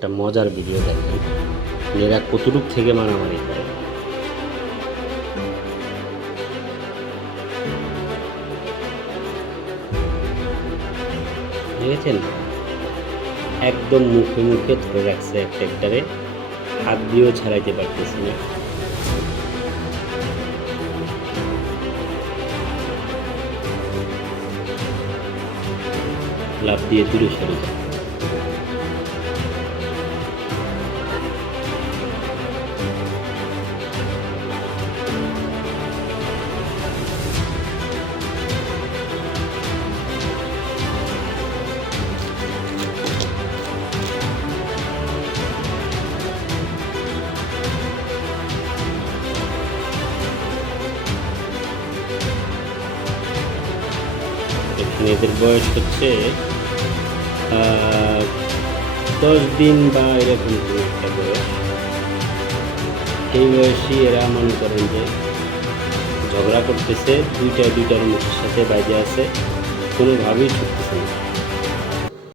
একটা মজার ভিডিও দেখেন এরা কতটুক থেকে মারামারি করে। দেখেছেন একদম মুখে মুখে ধরে রাখছে একটারে, হাত দিয়েও ছাড়াইতে পারতেছি না। লাফ দিয়ে দূরে সরে যায়। এদের বয়স হচ্ছে 10 দিন বা এরকম একটা বয়স। এই বয়সী এরা মনে করেন যে ঝগড়া করতেছে, দুইটার মুখের সাথে বাইরে আছে, কোনোভাবেই ছুটতেছে না।